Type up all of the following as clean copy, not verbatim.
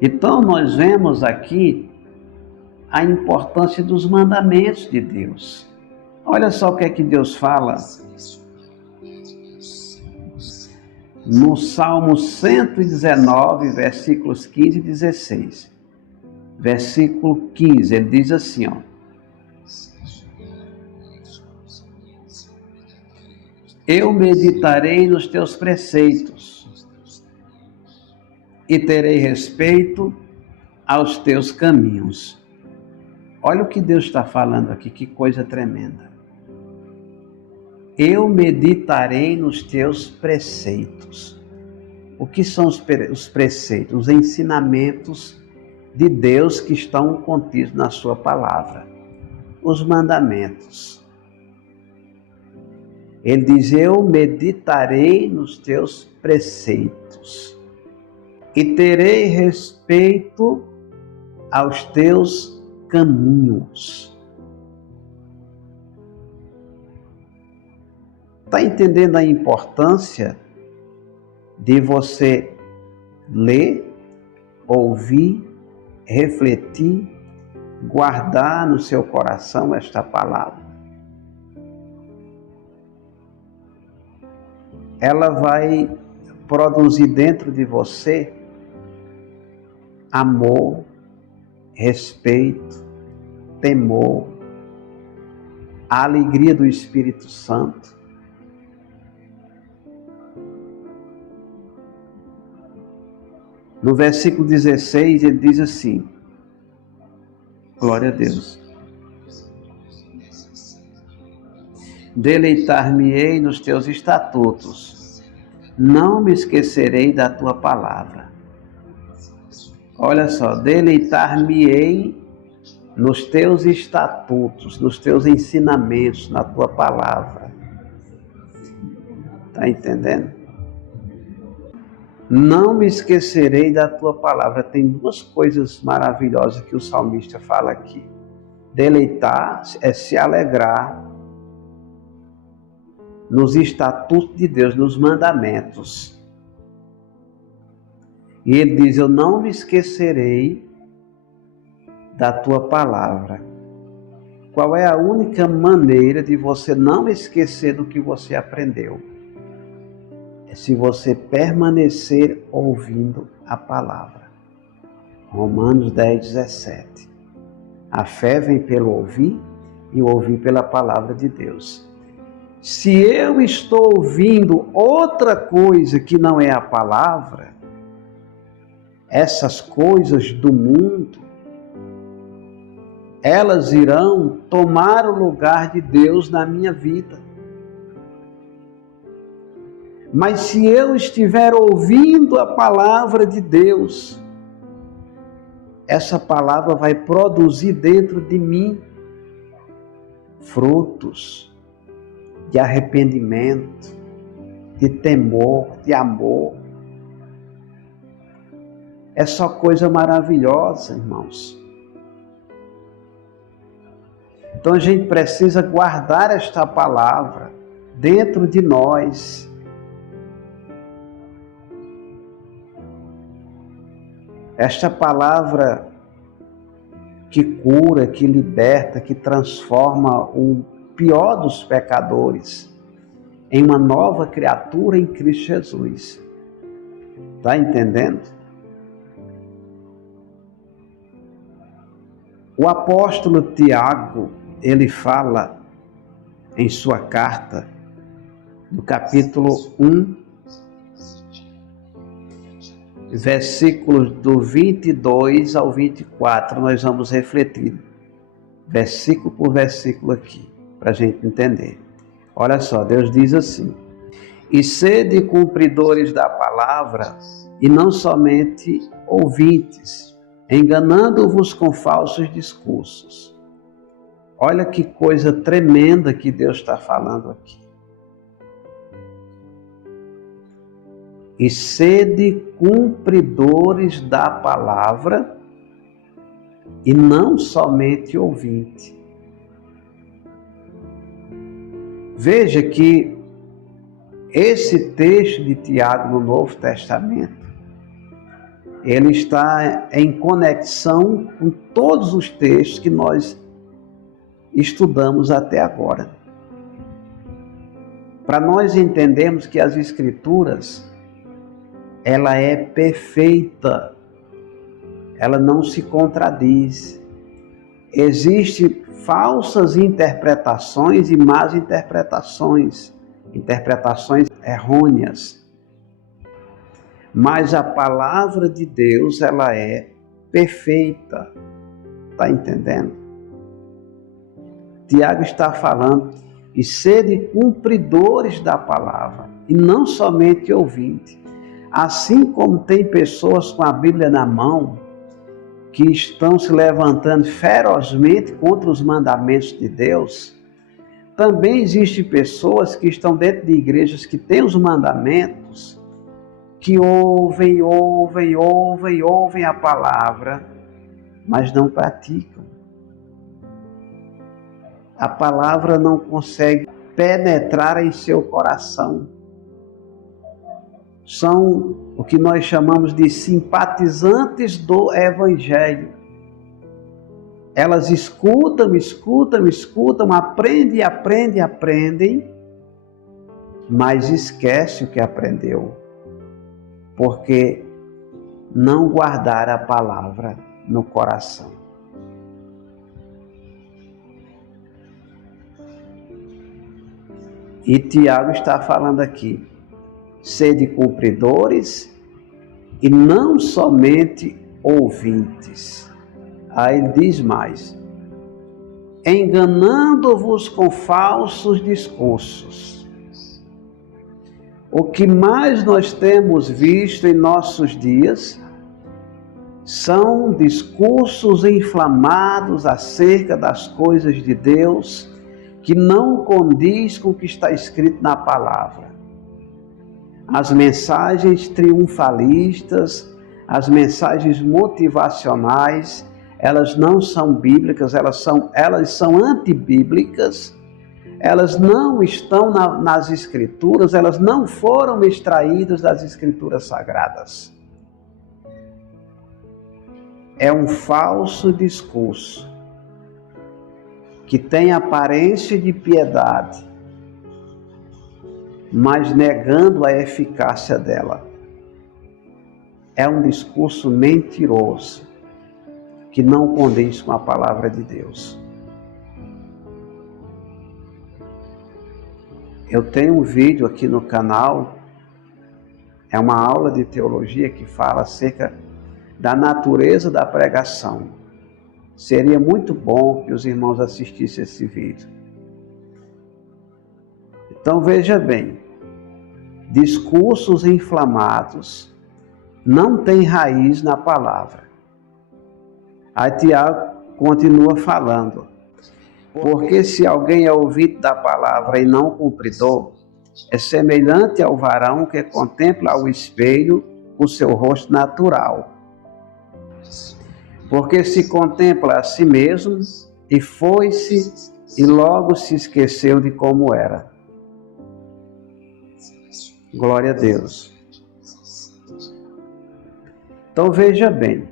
Então nós vemos aqui a importância dos mandamentos de Deus. Olha só o que é que Deus fala no Salmo 119, versículos 15 e 16. Versículo 15, ele diz assim, ó: eu meditarei nos teus preceitos e terei respeito aos teus caminhos. Olha o que Deus está falando aqui, que coisa tremenda. Eu meditarei nos teus preceitos. O que são os preceitos? Os ensinamentos de Deus que estão contidos na sua palavra. Os mandamentos. Ele diz, eu meditarei nos teus preceitos e terei respeito aos teus caminhos. Está entendendo a importância de você ler, ouvir, refletir, guardar no seu coração esta palavra? Ela vai produzir dentro de você amor, respeito, temor, a alegria do Espírito Santo. No versículo 16, ele diz assim, glória a Deus, deleitar-me-ei nos teus estatutos, não me esquecerei da tua palavra. Olha só, deleitar-me-ei nos teus estatutos, nos teus ensinamentos, na tua palavra. Está entendendo? Não me esquecerei da tua palavra. Tem duas coisas maravilhosas que o salmista fala aqui. Deleitar é se alegrar nos estatutos de Deus, nos mandamentos. E ele diz, eu não me esquecerei da tua palavra. Qual é a única maneira de você não esquecer do que você aprendeu? É se você permanecer ouvindo a palavra. Romanos 10, 17. A fé vem pelo ouvir e o ouvir pela palavra de Deus. Se eu estou ouvindo outra coisa que não é a palavra, essas coisas do mundo, elas irão tomar o lugar de Deus na minha vida. Mas se eu estiver ouvindo a palavra de Deus, essa palavra vai produzir dentro de mim frutos de arrependimento, de temor, de amor. É só coisa maravilhosa, irmãos. Então a gente precisa guardar esta palavra dentro de nós. Esta palavra que cura, que liberta, que transforma o pior dos pecadores em uma nova criatura em Cristo Jesus. Está entendendo? O apóstolo Tiago, ele fala em sua carta, no capítulo 1, versículos do 22 ao 24, nós vamos refletir, versículo por versículo aqui, para a gente entender. Olha só, Deus diz assim, e sede cumpridores da palavra, e não somente ouvintes, enganando-vos com falsos discursos. Olha que coisa tremenda que Deus está falando aqui. E sede cumpridores da palavra e não somente ouvinte. Veja que esse texto de Tiago no Novo Testamento, ele está em conexão com todos os textos que nós estudamos até agora. Para nós entendermos que as Escrituras, ela é perfeita, ela não se contradiz. Existem falsas interpretações e más interpretações, interpretações errôneas. Mas a palavra de Deus, ela é perfeita. Está entendendo? Tiago está falando, e sede cumpridores da palavra, e não somente ouvintes. Assim como tem pessoas com a Bíblia na mão, que estão se levantando ferozmente contra os mandamentos de Deus, também existem pessoas que estão dentro de igrejas que têm os mandamentos, que ouvem a palavra, mas não praticam. A palavra não consegue penetrar em seu coração. São o que nós chamamos de simpatizantes do Evangelho. Elas escutam, aprendem, mas esquecem o que aprendeu, porque não guardaram a palavra no coração. E Tiago está falando aqui, sede cumpridores e não somente ouvintes. Aí ele diz mais, enganando-vos com falsos discursos. O que mais nós temos visto em nossos dias são discursos inflamados acerca das coisas de Deus, que não condiz com o que está escrito na palavra. As mensagens triunfalistas, as mensagens motivacionais, elas não são bíblicas, elas são antibíblicas, elas não estão nas Escrituras, elas não foram extraídas das Escrituras Sagradas. É um falso discurso que tem aparência de piedade, mas negando a eficácia dela. É um discurso mentiroso, que não condiz com a palavra de Deus. Eu tenho um vídeo aqui no canal, é uma aula de teologia que fala acerca da natureza da pregação. Seria muito bom que os irmãos assistissem esse vídeo. Então veja bem, discursos inflamados não têm raiz na palavra. Aí Tiago continua falando, porque se alguém é ouvido da palavra e não cumpridor, é semelhante ao varão que contempla ao espelho o seu rosto natural. Porque se contempla a si mesmo e foi-se e logo se esqueceu de como era. Glória a Deus. Então veja bem,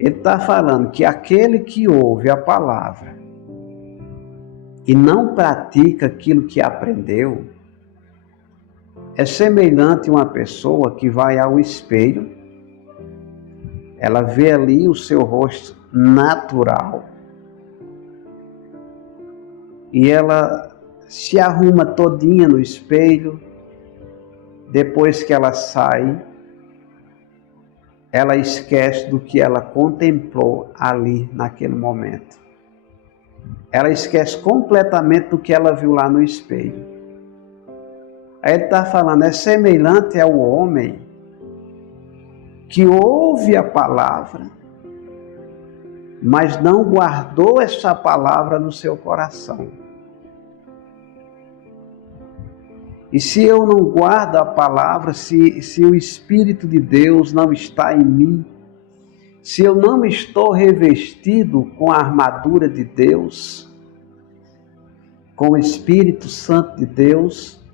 ele está falando que aquele que ouve a palavra e não pratica aquilo que aprendeu, é semelhante a uma pessoa que vai ao espelho, ela vê ali o seu rosto natural e ela se arruma todinha no espelho. Depois que ela sai, ela esquece do que ela contemplou ali naquele momento. Ela esquece completamente do que ela viu lá no espelho. Aí ele está falando, é semelhante ao homem que ouve a palavra, mas não guardou essa palavra no seu coração. E se eu não guardo a palavra, se o Espírito de Deus não está em mim, se eu não estou revestido com a armadura de Deus, com o Espírito Santo de Deus,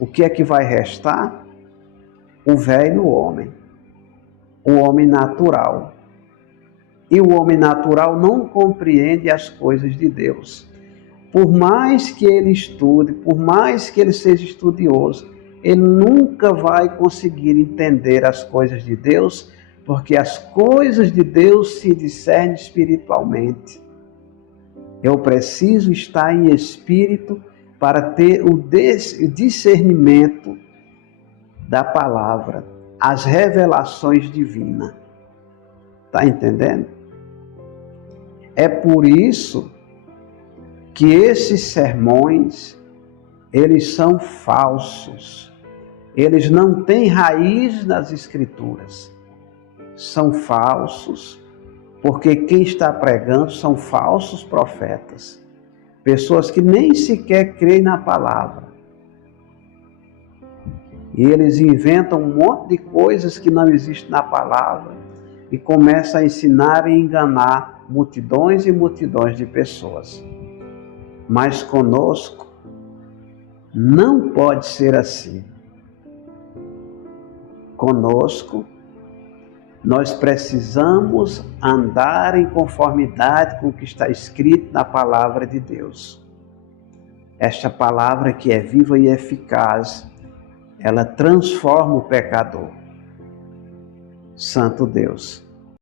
o que é que vai restar? O velho homem. o homem natural. E o homem natural não compreende as coisas de Deus. Por mais que ele estude, por mais que ele seja estudioso, ele nunca vai conseguir entender as coisas de Deus, porque as coisas de Deus se discernem espiritualmente. Eu preciso estar em espírito para ter o discernimento da palavra, as revelações divinas. Está entendendo? É por isso que esses sermões, eles são falsos. Eles não têm raiz nas Escrituras. São falsos, porque quem está pregando são falsos profetas. Pessoas que nem sequer creem na palavra. E eles inventam um monte de coisas que não existem na palavra e começam a ensinar e enganar multidões e multidões de pessoas. Mas conosco não pode ser assim. Conosco, nós precisamos andar em conformidade com o que está escrito na palavra de Deus. Esta palavra que é viva e eficaz, ela transforma o pecador. Santo Deus.